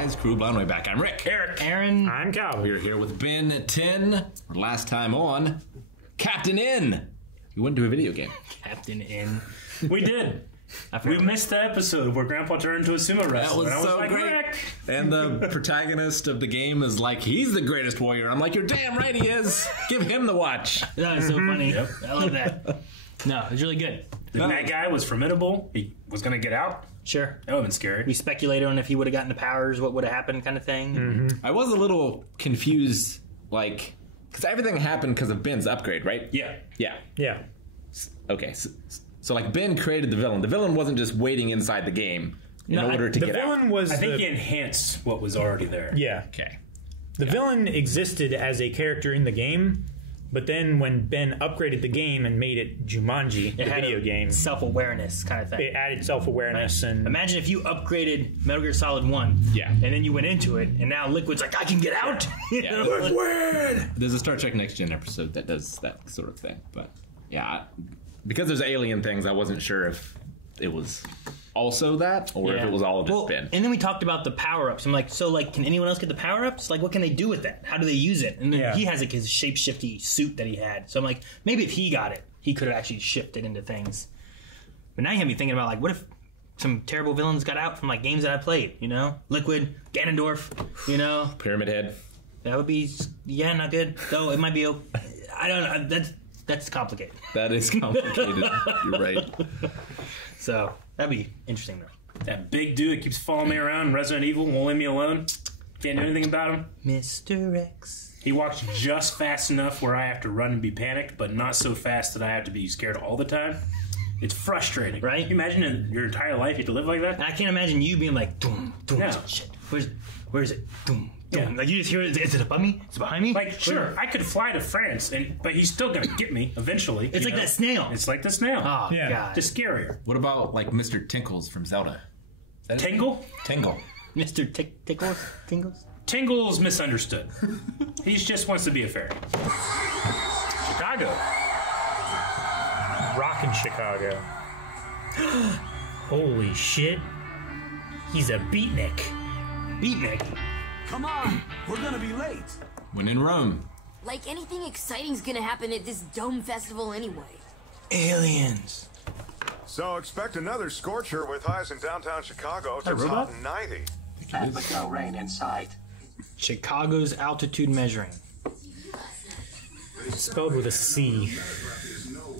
guys? Crew Blown Way back. I'm Rick. Eric. Aaron. I'm Cal. We're here with Ben 10. Last time on, Captain N. We went to a video game. Captain N. We did. We missed the episode where Grandpa turned into a sumo wrestler. That was so like, great. Rick. And the protagonist of the game is like, he's the greatest warrior. I'm like, you're damn right he is. Give him the watch. That was so funny. I love that. No, it was really good. That guy was formidable. He was going to get out. Sure. That would have been scary. We speculated on if he would have gotten the powers, what would have happened, kind of thing. Mm-hmm. I was a little confused, like, because everything happened because of Ben's upgrade, right? Yeah. Yeah. Okay, so like Ben created the villain. The villain wasn't just waiting inside the game in order to the get out. villain was I think he enhanced what was already there. yeah. Okay. The villain existed as a character in the game, but then when Ben upgraded the game and made it Jumanji, the had video a game, self-awareness kind of thing. it added self-awareness and Imagine if you upgraded Metal Gear Solid 1. Yeah. And then you went into it, and now Liquid's like, I can get out. You Yeah. know? Liquid! There's a Star Trek Next Gen episode that does that sort of thing. But yeah, because there's alien things, I wasn't sure if it was also that or if it was all just Ben. And then we talked about the power-ups. I'm like, so like, can anyone else get the power-ups? Like, what can they do with that? How do they use it? And then he has like his shape-shifty suit that he had. So I'm like, maybe if he got it, he could have actually shifted into things. But now you have me thinking about like, what if some terrible villains got out from like games that I played? You know, Liquid, Ganondorf. You know, Pyramid Head. that would be not good. Though it might be. I don't know. That's complicated. That is complicated. You're right. So that'd be interesting though. That big dude that keeps following me around in Resident Evil, won't leave me alone. Can't do anything about him. Mr. X. He walks just fast enough where I have to run and be panicked, but not so fast that I have to be scared all the time. It's frustrating. Right? Can you imagine in your entire life you have to live like that? And I can't imagine you being like, doom, doom, No. shit. Where is it? Doom, doom. Yeah. Like you just hear it. Is it above me? Is it behind me? Like, sure, I could fly to France, but he's still going to get me eventually. It's like that snail. It's like the snail. Oh, Yeah. God. Just scarier. What about like Mr. Tinkles from Zelda? Is that his name? Tingle? Tingle. Mr. Tickles? Tingles? Tingle's misunderstood. He just wants to be a fairy. Chicago. rockin' Chicago. Holy shit. He's a beatnik. Beatnik. Come on, we're gonna be late. When in Rome. Like anything exciting's gonna happen at this Dome Festival anyway. Aliens. So expect another scorcher with highs in downtown Chicago. It's hot and 90. But no rain in sight. Chicago's altitude measuring. Spelled with a C.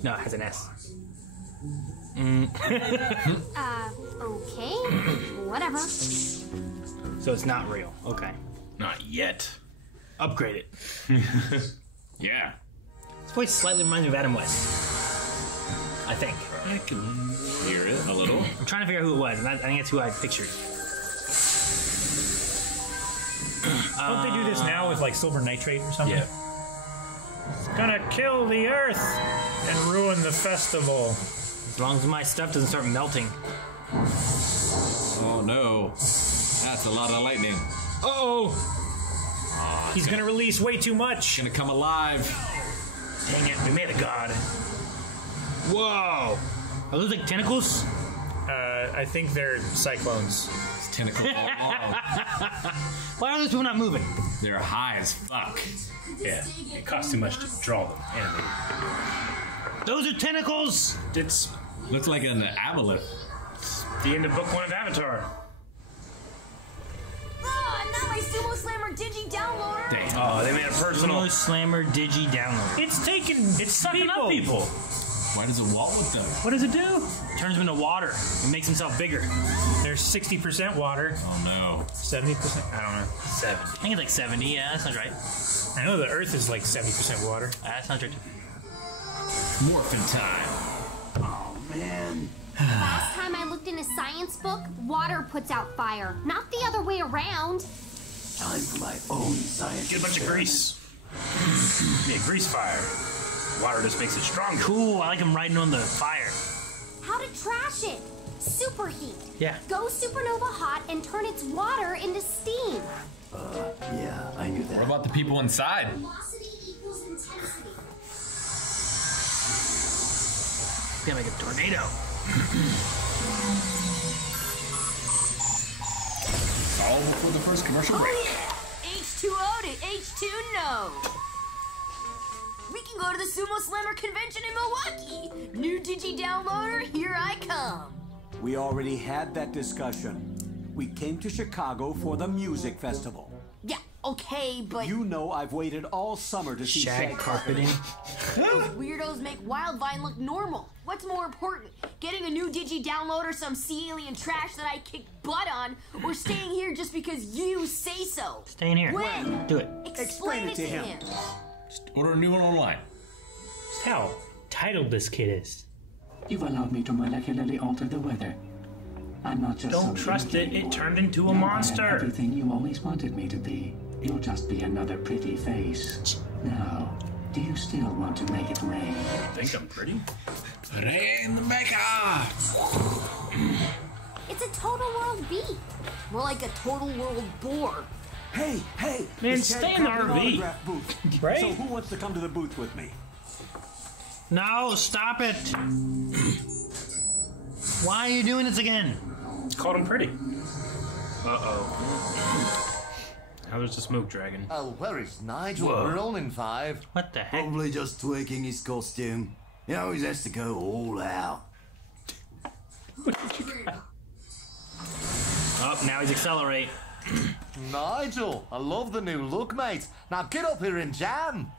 No, it has an S. Okay. Whatever. So it's not real. Okay. Not yet. Upgrade it. Yeah. This voice slightly reminds me of Adam West. I think. I can hear it a little. I'm trying to figure out who it was, and I think it's who I pictured. Don't they do this now with like silver nitrate or something? Yeah. It's gonna kill the earth and ruin the festival. As long as my stuff doesn't start melting. Oh no. That's a lot of lightning. Uh-oh! He's gonna release way too much. Gonna come alive. Dang it, we made a god. Whoa! Are those like tentacles? I think they're cyclones. It's tentacle all along. Why are those people not moving? They're high as fuck. Yeah, it costs too much to draw them animated. Those are tentacles! It's Looks like an aboleth. the end of Book 1 of Avatar. Not my Sumo Slammer Digi Downloader. Damn. Oh, they made it personal. Sumo Slammer Digi Download. It's sucking up people. Why does it wall with them? What does it do? Turns him into water. It makes himself bigger. There's 60% water, Oh no. 70%. I don't know. 70. I think it's like 70, yeah, that sounds right. I know the Earth is like 70% water. That sounds right. Morphin' time. Oh man. Last time I looked in a science book, water puts out fire, not the other way around. Time for my own science. Get a bunch of grease. Yeah, grease fire. Water just makes it stronger. Cool, I like him riding on the fire. How to trash it? Superheat. Yeah. Go supernova hot and turn its water into steam. Yeah, I knew What that. about the people inside? Velocity equals intensity. Yeah, like a tornado. All before the first commercial break. Oh yeah! H2O to H2 no! We can go to the Sumo Slammer convention in Milwaukee! New Digi Downloader, here I come! We already had that discussion. We came to Chicago for the music festival. Yeah, okay, but... You know I've waited all summer to see Shag carpeting. Those weirdos make Wildvine look normal. What's more important, getting a new Digi Downloader, some sea alien trash that I kicked butt on, or staying here just because you say so? Staying here. When? Do it. Explain it to him. Just order a new one online. Just how titled this kid is. You've allowed me to molecularly alter the weather. I'm not just Don't some trust it. keyboard. It turned into a Now I am monster. everything you always wanted me to be. You'll just be another pretty face. Now, do you still want to make it rain? I think I'm pretty. Rain the maker! It's a total world beat. More like a total world bore. Hey, Man, the Chad stay in the Carpenter RV. autograph booth. Right? So who wants to come to the booth with me? No, stop it. Why are you doing this again? Called him pretty. Uh-oh. Now there's the smoke dragon. Oh, where is Nigel? Whoa. We're all in 5. What the heck? Probably just tweaking his costume. He always has to go all out. Oh, now he's accelerate. Nigel, I love the new look, mate. Now get up here and jam.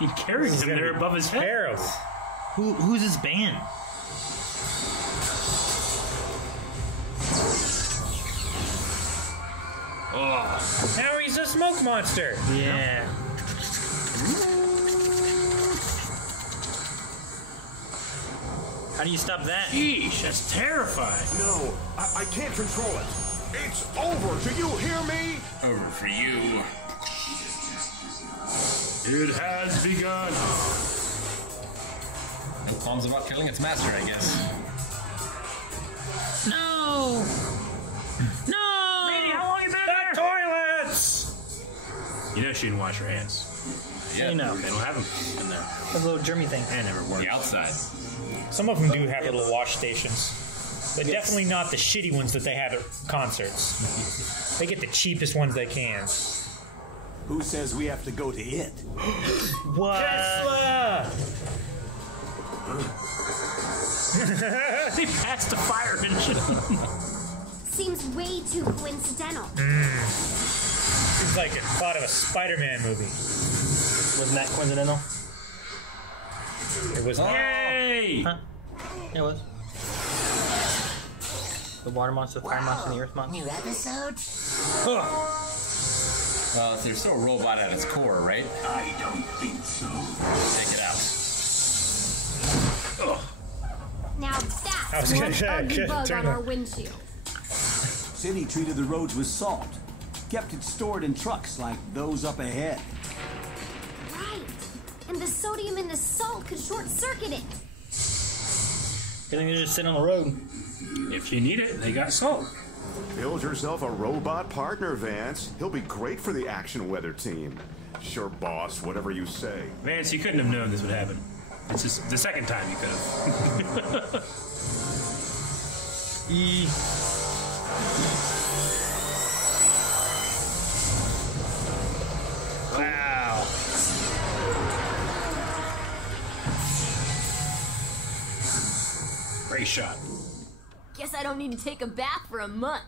He carried him there above his head. Sparrows. Who's his band? Oh, Now he's a smoke monster. Yeah. How do you stop that? sheesh, that's terrifying. No, I can't control it. It's over. Do you hear me? Over for you. It has begun. No qualms about killing its master, I guess. No! No! How long you been there? Toilets! You know she didn't wash her hands. Yeah, You know. They don't have them in there. The little germy thing. That never worked. the outside. Some of them do have little wash stations, but definitely not the shitty ones that they have at concerts. They get the cheapest ones they can. Who says we have to go to it? What? Tesla! They passed the fire engine. Seems way too coincidental. It's like a plot of a Spider-Man movie. Wasn't that coincidental? It was not. Yay! Huh? Yeah, it was. The water monster, the fire monster, and the earth monster. New episode? Well, they're still a robot at its core, right? I don't think so. Take it out. Now I was that's gonna one say, I ugly couldn't bug turn on it. our windshield. City treated the roads with salt. Kept it stored in trucks like those up ahead. Right. And the sodium in the salt could short circuit it. You think they just sit on the road? If you need it, they got salt. Build yourself a robot partner, Vance. He'll be great for the action weather team. Sure, boss, whatever you say. Vance, you couldn't have known this would happen. It's just the second time you could have. Wow. Great shot. Guess I don't need to take a bath for a month.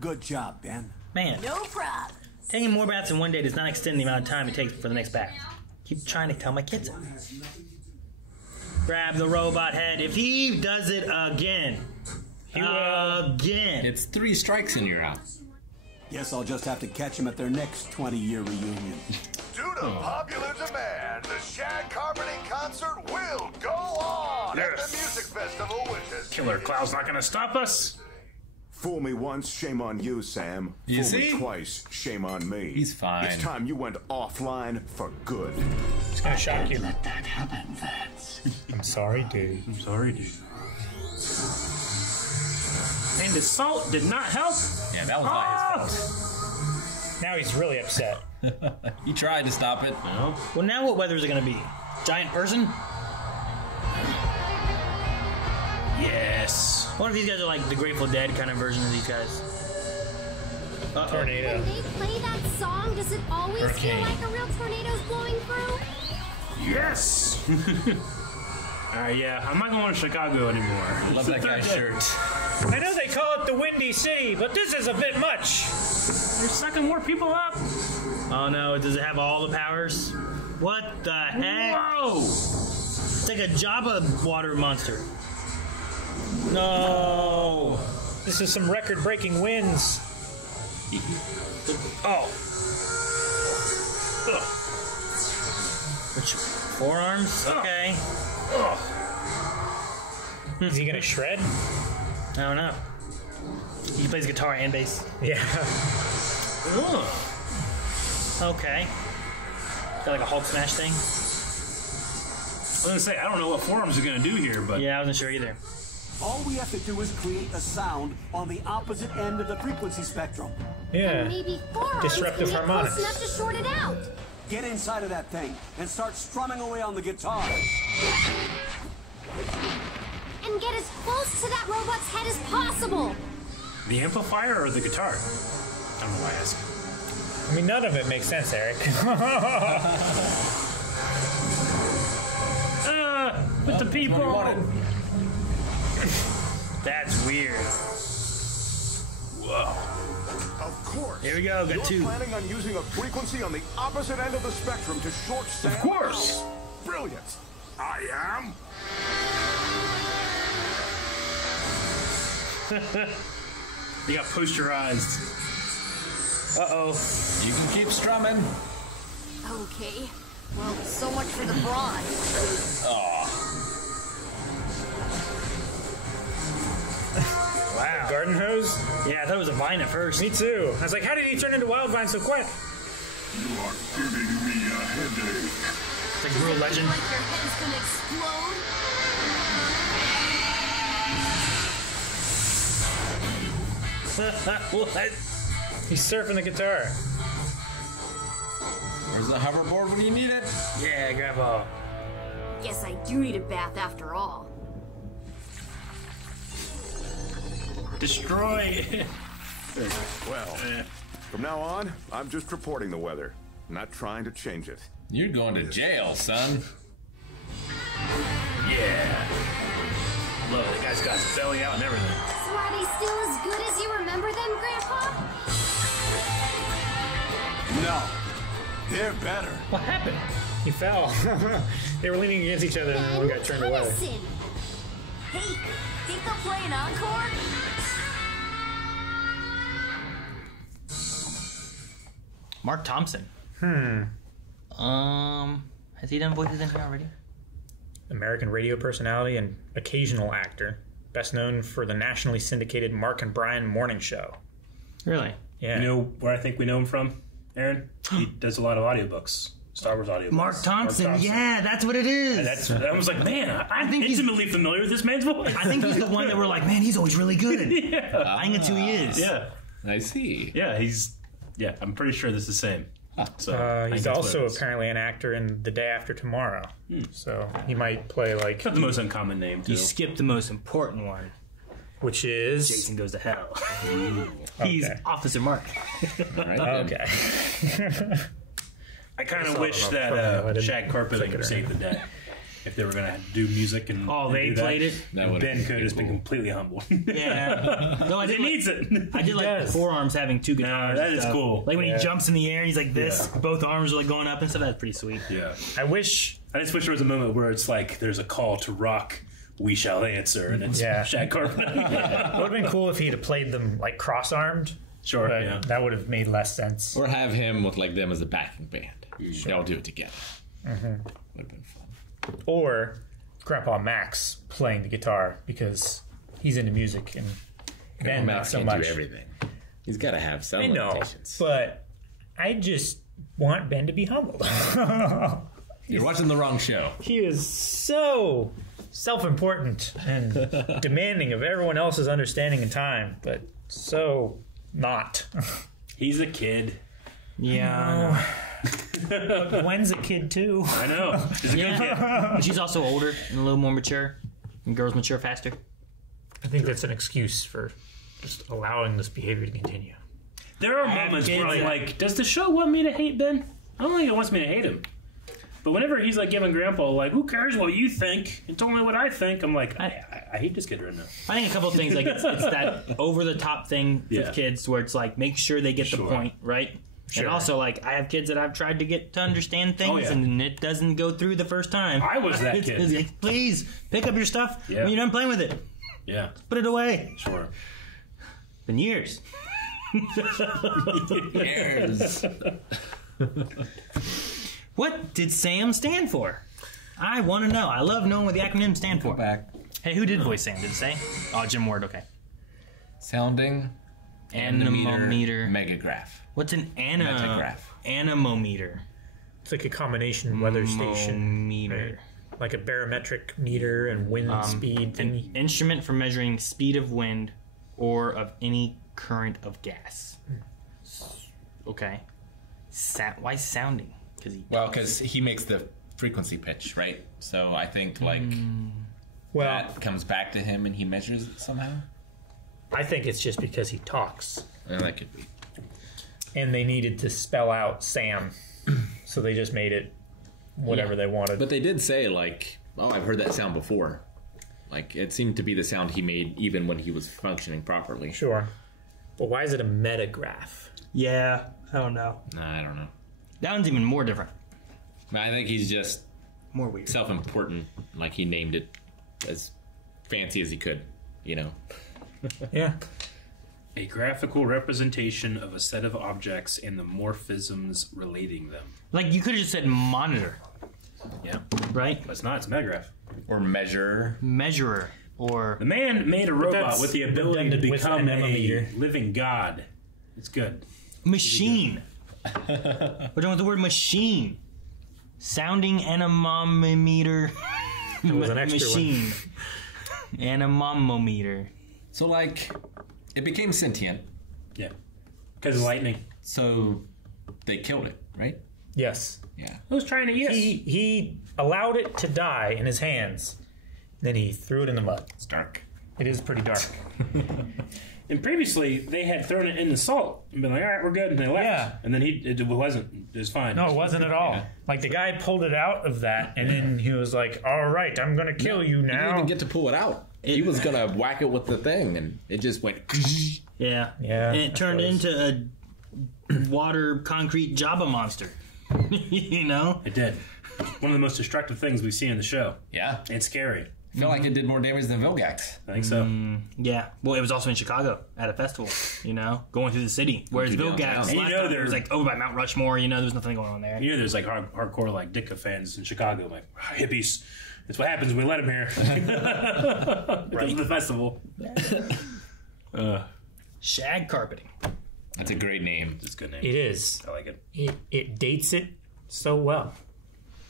Good job, Ben. Man, No problem. taking more baths in one day does not extend the amount of time it takes for the next bath. Keep trying to tell my kids that. Grab the robot head. If he does it again. Again. It's 3 strikes and you're out. Guess I'll just have to catch him at their next 20-year reunion. Due to popular demand, the Shag Carpeting concert will go on at the music festival, which is Killer Cloud's not gonna stop us. Fool me once, shame on you, Sam. You Fool see? me twice, shame on me. He's fine. It's time you went offline for good. It's gonna shock you. Let that happen, Vance. I'm sorry, dude. I'm sorry, dude. And the salt did not help. Yeah, that was not his fault. Now he's really upset. He tried to stop it. No. Well, now what weather is it going to be? Giant person? Yes. What if these guys are like the Grateful Dead kind of version of these guys? Tornado. When they play that song, does it always feel like a real tornado's blowing through? Yes! Yeah, I'm not going to Chicago anymore. Love that guy's shirt. I know they call it the Windy City, but this is a bit much. They're sucking more people up. Oh no, does it have all the powers? What the heck? Whoa! It's like a Jabba water monster. No! This is some record-breaking winds. Oh. Which forearms? Okay. Is he gonna shred? I don't know. He plays guitar and bass. Yeah. Okay. Got like a Hulk smash thing. I was gonna say, I don't know what forearms are gonna do here, but Yeah, I wasn't sure either. All we have to do is create a sound on the opposite end of the frequency spectrum. Yeah. Maybe forearms Disruptive can get harmonics. close enough to short it out. Get inside of that thing and start strumming away on the guitar. And get as close to that robot's head as possible. the amplifier or the guitar? I don't know why I asked. I mean, none of it makes sense, Eric. With the people. That's weird. Whoa. Of course. Here we go, got You're two. planning on using a frequency on the opposite end of the spectrum to short Sam? Of course. Brilliant. I am. You got posterized. Uh-oh. You can keep strumming. Okay. Well, so much for the bronze. Wow. Garden hose? Yeah, I thought it was a vine at first. Me too. I was like, how did he turn into Wildvine so quick? You are giving me a headache. It's like real legend. Like your head's gonna explode. What? He's surfing the guitar. Where's the hoverboard when you need it? Yeah, Grandpa. Guess I do need a bath after all. Destroy. Well, from now on, I'm just reporting the weather, not trying to change it. You're going to jail, son. Yeah. Love it. The guy's got his belly out and everything. So are they still as good as you remember them, Grandpa? No, they're better. What happened? He fell. They were leaning against each other and one got turned away. Tennyson. Hey, think they'll play an encore? Mark Thompson. Has he done voices in here already? American radio personality and occasional actor. Best known for the nationally syndicated Mark and Brian morning show. Really? Yeah. You know where I think we know him from, Aaron? He does a lot of audiobooks. Star Wars audiobooks. Mark Thompson. Yeah, that's what it is. And I was like, man, I think intimately familiar with this man's voice. I think he's the one that we're like, man, he's always really good. Yeah. I think that's who he is. Yeah. I see. Yeah, I'm pretty sure this is the same. So I think He's that's what also it is. apparently an actor in The Day After Tomorrow. So he might play like, Not the most uncommon name, too. You skipped the most important one. which is Jason Goes to Hell. He's Okay. Officer Mark. Okay. I kind of saw wish it on a promo. I that didn't Shag Carpeting click it would or save the day. If they were going to do music and They do that, played it? That and would've Ben been could have just been cool. completely humble. Yeah. No, I He did needs it. I did like does. the forearms having two guitars. that and is stuff. cool. Like when Yeah. he jumps in the air and he's like this, Yeah. both arms are like going up and stuff. That's pretty sweet. Yeah. I wish I just wish there was a moment where it's like there's a call to rock, we shall answer, and it's Yeah. Shag Carpeting. it would have been cool if he'd have played them like cross-armed. Sure, But yeah. that would have made less sense. Or have him with like them as a backing band. They all do it together. Would have been fun. Or Grandpa Max playing the guitar because he's into music and Ben not Max so can't much. do everything. He's got to have some I know, limitations. but I just want Ben to be humbled. You're watching the wrong show. He is so self-important and demanding of everyone else's understanding and time, but so not. He's a kid. Yeah. But Gwen's a kid too. I know. He's a good kid. But she's also older and a little more mature. And girls mature faster. I think that's an excuse for just allowing this behavior to continue. There are moments where I'm like, does the show want me to hate Ben? I don't think it wants me to hate him. But whenever he's like giving Grandpa like, who cares what you think? It's only what I think. I'm like, I hate this kid right now. I think a couple of things, like it's that over the top thing with kids where it's like make sure they get the point, right? Sure. And also, like, I have kids that I've tried to get to understand things, and it doesn't go through the first time. I was that kid. It's like, please pick up your stuff when you're done playing with it. Yeah, put it away. Sure. Been years. Years. What did SAM stand for? I want to know. I love knowing what the acronyms stand for. Hey, who did voice SAM? Did it say? Oh, Jim Ward. Okay. Sounding anemometer megagraph. What's an metagraph? Anemometer. It's like a combination weather station. Right? Like a barometric meter and wind speed thingy. An instrument for measuring speed of wind or of any current of gas. Okay. Why sounding? Because he makes the frequency pitch, right? So I think that comes back to him and he measures it somehow. I think it's just because he talks. And that could be. And they needed to spell out Sam, so they just made it whatever they wanted. But they did say, like, oh, I've heard that sound before. Like, it seemed to be the sound he made even when he was functioning properly. Sure. But why is it a metagraph? Yeah, I don't know. I don't know. That one's even more different. I think he's just more weird, self-important. Like, he named it as fancy as he could, you know? Yeah. A graphical representation of a set of objects and the morphisms relating them. Like, you could have just said monitor. Yeah. Right? But it's not. It's megagraph. Or measurer. Measurer. Or... The man made a robot with the ability to become a living god. It's good. Machine. We're talking about the word machine. Sounding anemometer. It was an extra machine. Anemometer. So, like, it became sentient. Yeah. Because of lightning. So, they killed it, right? Yes. Yeah. Who's trying to eat us? He allowed it to die in his hands. Then he threw it in the mud. It's dark. It is pretty dark. And previously, they had thrown it in the salt and been like, all right, we're good, and they left. Yeah. And then it wasn't. It was fine. No, it wasn't at all. Yeah. Like, the guy pulled it out of that, and then he was like, all right, I'm going to kill you now. He didn't even get to pull it out. He was going to whack it with the thing, and it just went... Yeah. Yeah. And it turned into a water concrete Jabba monster. You know? It did. One of the most destructive things we see in the show. Yeah. It's scary. I feel like it did more damage than Vilgax. I think so. Yeah. Well, it was also in Chicago at a festival, you know, going through the city. Whereas Vilgax, there was like over by Mount Rushmore, you know, there was nothing going on there. You know, there's like hardcore like Ditka fans in Chicago, like hippies. That's what happens when we let them here. Because of the festival. Shag carpeting. That's a great name. It's a good name. It is. I like it. It dates it so well.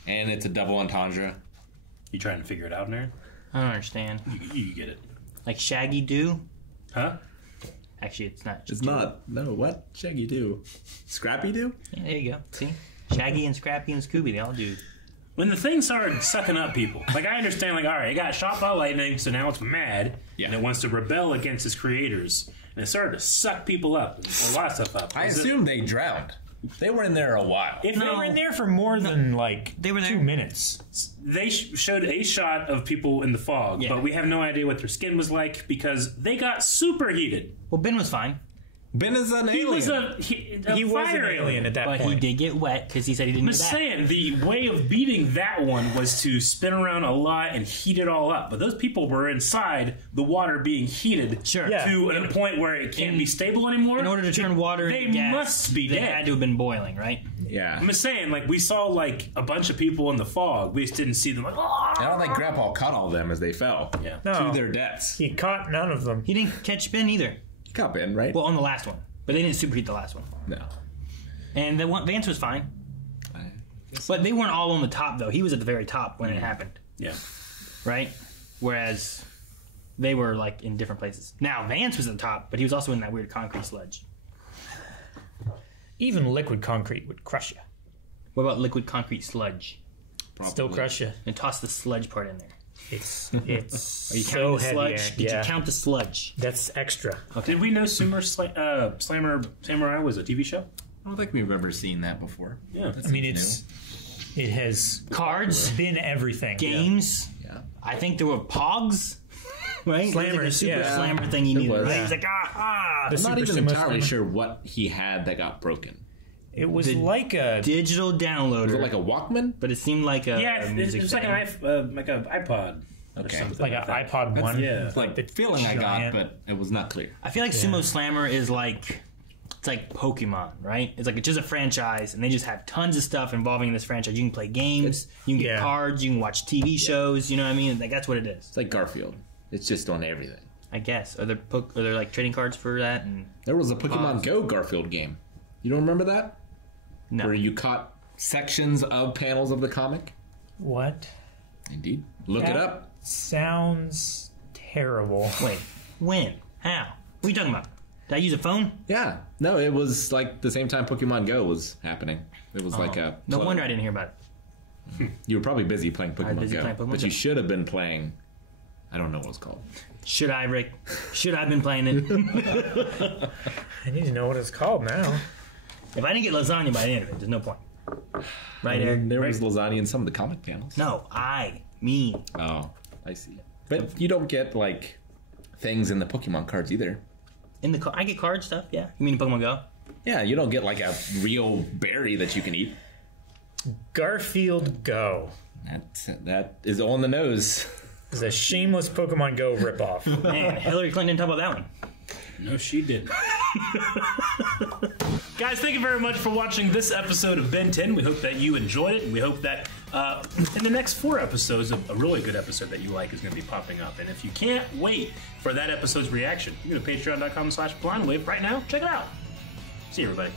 And it's a double entendre. You trying to figure it out, nerd? I don't understand. You get it. Like Shaggy Doo? Huh? Actually, it's not. It's not. No, what? Shaggy Doo? Scrappy Doo? Yeah, there you go. See? Shaggy and Scrappy and Scooby, they all do. When the thing started sucking up people, like I understand, like, all right, it got shot by lightning, so now it's mad, and it wants to rebel against its creators, and it started to suck people up, a lot of stuff up. I assume they drowned. They were in there a while. If they were in there for more than like they were there 2 minutes. They showed a shot of people in the fog, but we have no idea what their skin was like because they got superheated. Well, Ben was fine. Ben is an alien. He was an alien at that point. But he did get wet because he said he didn't I'm do that. saying the way of beating that one was to spin around a lot and heat it all up. But those people were inside the water being heated to a point where it can't be stable anymore. In order to turn water into gas, must be dead. They had to have been boiling, right? Yeah. I'm just saying, like, we saw, like, a bunch of people in the fog. We just didn't see them, like, oh! I don't think Grandpa caught all of them as they fell to their deaths. He caught none of them. He didn't catch Ben either. He caught Ben, right? Well, on the last one. But they didn't superheat the last one. No. And the one, Vance was fine. But they weren't all on the top, though. He was at the very top when it happened. Yeah. Right? Whereas they were, like, in different places. Now, Vance was at the top, but he was also in that weird concrete sludge. Even liquid concrete would crush you. What about liquid concrete sludge? Probably. Still crush you. And toss the sludge part in there. It's Are you so counting the heavy. sludge? Did you count the sludge? That's extra. Did we know Slammer Samurai was a TV show? I don't think we've ever seen that before. Yeah. I mean, it has Cards, been everything. games. Yeah. I think there were Pogs. Right? Slammers, Like a super yeah. slammer thing you needed. was. Right? He's like, The I'm not Super even Sumo entirely Slammer. sure what he had that got broken. It was The like a digital downloader. Was it like a Walkman? But it seemed like a Yeah, music it's like thing. an iPod. Or Okay. something like an that. iPod One. Yeah. It's like the feeling I got, giant. but it was not clear. I feel like Sumo Slammer is like it's like Pokemon, right? It's just a franchise, and they just have tons of stuff involving this franchise. You can play games, you can get cards, you can watch TV shows. You know what I mean? Like that's what it is. It's like Garfield. It's just on everything. I guess. Are there like trading cards for that? And There was a Pokemon Go Garfield game. You don't remember that? no, Where you caught sections of panels of the comic? What? Indeed. Look it That up. Sounds terrible. wait, when, how? What are you talking about? Did I use a phone? Yeah. No, it was like the same time Pokemon Go was happening. It was like a... No clone. wonder I didn't hear about it. You were probably busy playing Pokemon busy Go. playing Pokemon but Go. you should have been playing... I don't know what it's called. Should I, Rick? Should I have been playing it? I need to know what it's called now. If I didn't get lasagna by the end of it, there's no point. Right, Eric? There was lasagna in some of the comic panels. No, me. Oh, I see. But you don't get, like, things in the Pokemon cards either. I get card stuff. Yeah, you mean Pokemon Go? Yeah, you don't get, like, a real berry that you can eat. Garfield Go. That is on the nose. It's a shameless Pokemon Go ripoff. Man, Hillary Clinton didn't talk about that one. No, she didn't. Guys, thank you very much for watching this episode of Ben 10. We hope that you enjoyed it, and we hope that in the next 4 episodes, a really good episode that you like is going to be popping up. And if you can't wait for that episode's reaction, you go to patreon.com/blindwave right now. Check it out. See you, everybody.